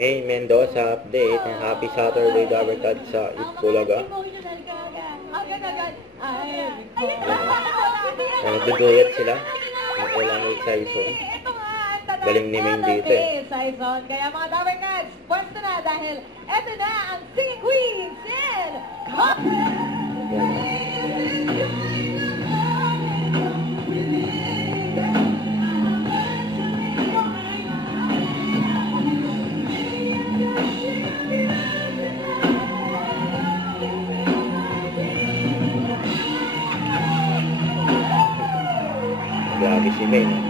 May Mendoza update and happy Saturday Dabarkad sa Itbulaga. Nagduduet sila. Ang Elangay Saison. Galing ni Maine dito eh. Saison. Kaya mga Dabarkads, pwesto na dahil eto na ang Singing Queens in Grabe si Maine.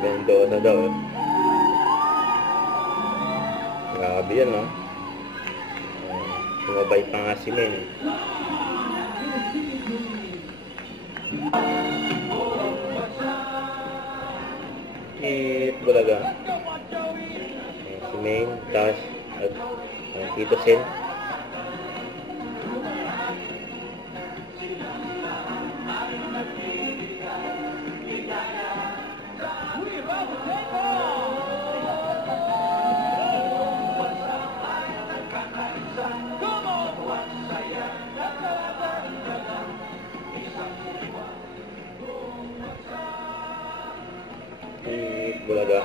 Mendoza daw eh. Grabe yan no. Sumabay pa nga si Maine. Itbulaga. Si Maine, Tash, at Tito Sen. Itbulaga.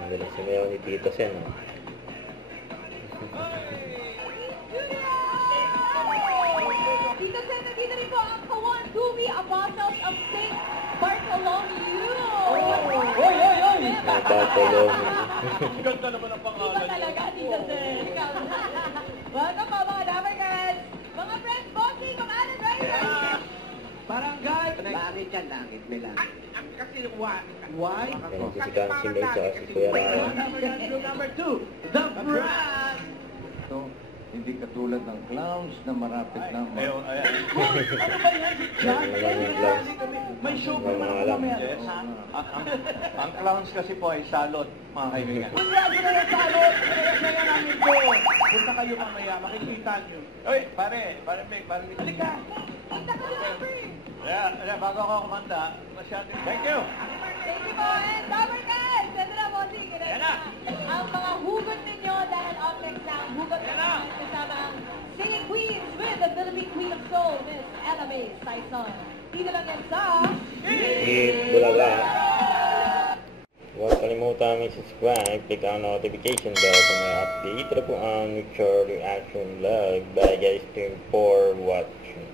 Ang galing sumayaw ni Tito Sen. Tito Sen, nandito rin po ang Kawan Tubi Apostles of St. Bartholomew. Bartholomew. Ganda naman ang pangalan. Iba talaga, Tito Sen. Welcome po mga Dabarkads. Mga friends, bossing, mga Alan Riders. Barangay. Langit yan, langit. May langit. Kasi why? Ayan, sisikaan si Maine sa si Kuya Raya. Number 2, The Brand. Ito, hindi katulad ng clowns na marapit na Ayun, ayan. Ano ba yan? May show Wala mga alam. Yes. Ang clowns kasi po ay salot, mga kaibigan. Wala ko na yung salot. Kaya namin po. Punta kayo mamaya, makikita nyo. Oy, pare Meg, halika. Punta ka na, Frank. Ayan, bago ako kumanta, masyadong. Thank you. Thank you po. And Dabarkads, ito na, bossing. Yan na. Ang mga hugot ninyo dahil up next na ang hugot Yan na na. kasama ang Singing Queens with the Philippine Queen of Soul, Miss Ella May Saison. Dito lang yan sa Itbulaga. Huwag kalimutan mag-subscribe, click ang notification bell para may update. Ito po ang Mutual Reaction Vlog. Bye guys, thank you for watching.